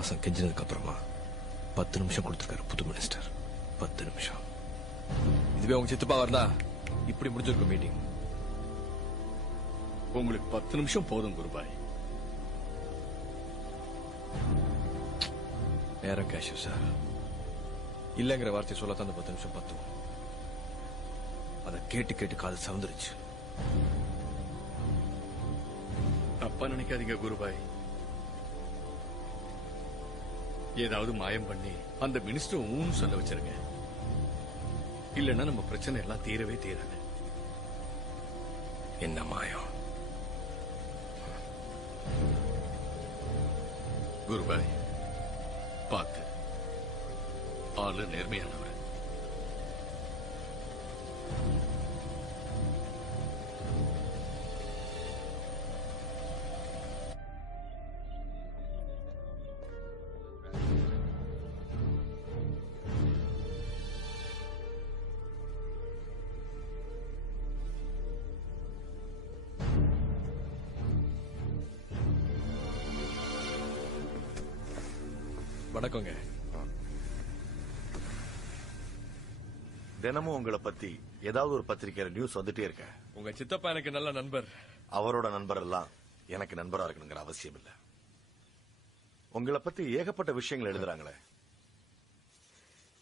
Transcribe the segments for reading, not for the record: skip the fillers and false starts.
மாசம் கெஞ்சினதுக்கு அப்புறமா 10 நிமிஷம் கொடுத்திருக்காரு புது மினிஸ்டர். 10 நிமிஷம். இதுவே உங்க சித்தப்பா வரலா இப்படி முடிஞ்சிருக்கும் மீட்டிங். உங்களுக்கு 10 நிமிஷம் போதும் குருபாய். நேரம் கேஷ் சார். இல்லங்கிற வார்த்தை சொல்லத்தான் அந்த 10 நிமிஷம் பத்தும். அதை கேட்டு கேட்டு காது சவுந்துருச்சு. தப்பா நினைக்காதீங்க குருபாய். ஏதாவது மாயம் பண்ணி அந்த மினிஸ்டர் ஊன்னு சொல்ல வச்சிருங்க. இல்லன்னா நம்ம பிரச்சனை எல்லாம் தீரவே தீராது. என்ன மாயம்? குருபாய் பார்த்து ஆளு நேர்மையானவர். வணக்கங்க. தினமும் உங்களை பத்தி ஏதாவது ஒரு பத்திரிக்கையில நியூஸ் வந்துட்டே இருக்க. உங்க சித்தப்பா எனக்கு நல்ல நண்பர். அவரோட நண்பர் எல்லாம் எனக்கு நண்பரா இருக்கணுங்கிற அவசியம் இல்ல. உங்களை பத்தி ஏகப்பட்ட விஷயங்கள் எழுதுறாங்களே.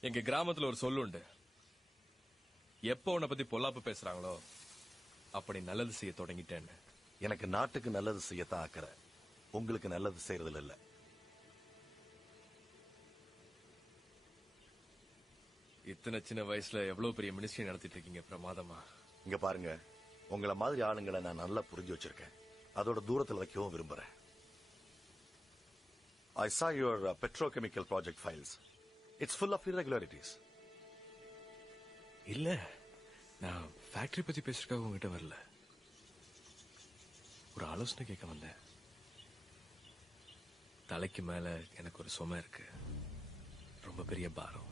எங்க கிராமத்துல ஒரு சொல்லுண்டு. எப்ப உன்னை பத்தி பொல்லாப்பு பேசுறாங்களோ அப்படி நல்லது செய்ய தொடங்கிட்டேன்னு. எனக்கு நாட்டுக்கு நல்லது செய்யத்தான் ஆக்கற. உங்களுக்கு நல்லது செய்யறதுல இல்ல. இத்தனை சின்ன வயசுல எவ்வளவு பெரிய மினிஸ்ட்ரி நடத்திட்டு இருக்கீங்க. பிரமாதமா. இங்க பாருங்க, உங்களை மாதிரி ஆளுங்களை நான் நல்லா புரிஞ்சு வச்சிருக்கேன். அதோட தூரத்தில் வைக்கவும் விரும்புறேன். I saw your petrochemical project files. It's full of irregularities. இல்ல, நான் ஃபேக்டரி பத்தி பேசுறதுக்காக உங்ககிட்ட வரல. ஒரு ஆலோசனை கேட்க வந்தேன். தலைக்கு மேல எனக்கு ஒரு சுமை இருக்கு. ரொம்ப பெரிய பாரம்.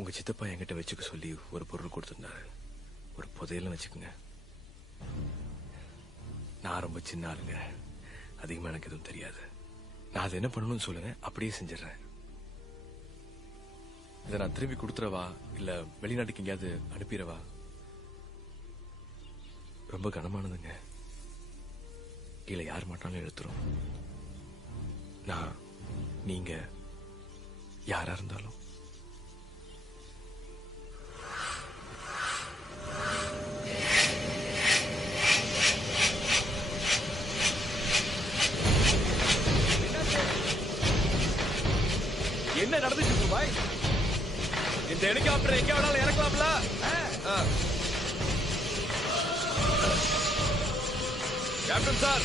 உங்க சித்தப்பா என்கிட்ட வச்சுக்க சொல்லி ஒரு பொருள் கொடுத்திருந்தாரு. ஒரு புதையல்னு வச்சுக்கோங்க. நான் ரொம்ப சின்ன ஆளுங்க. அதிகமா எனக்கு எதுவும் தெரியாது. நான் அதை என்ன பண்ணணும்னு சொல்லுங்க, அப்படியே செஞ்சிடறேன். இதை நான் திரும்பி கொடுத்துறவா இல்ல வெளிநாட்டுக்கு எங்கேயாவது அனுப்பிடவா? ரொம்ப கனமானதுங்க. கீழே யார் மாட்டாலும் எடுத்துரும். நான் நீங்க யாரா இருந்தாலும். என்ன நடந்துச்சு பாய்? இந்த ஹெலிகாப்டர் எங்க வேணாலும் இறக்கலாம்ல? Captain sir,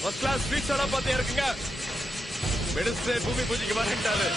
first class speed சடா பார்த்து இருக்குங்க. மினிஸ்டர் பூமி பூஜைக்கு வரட்டாரு.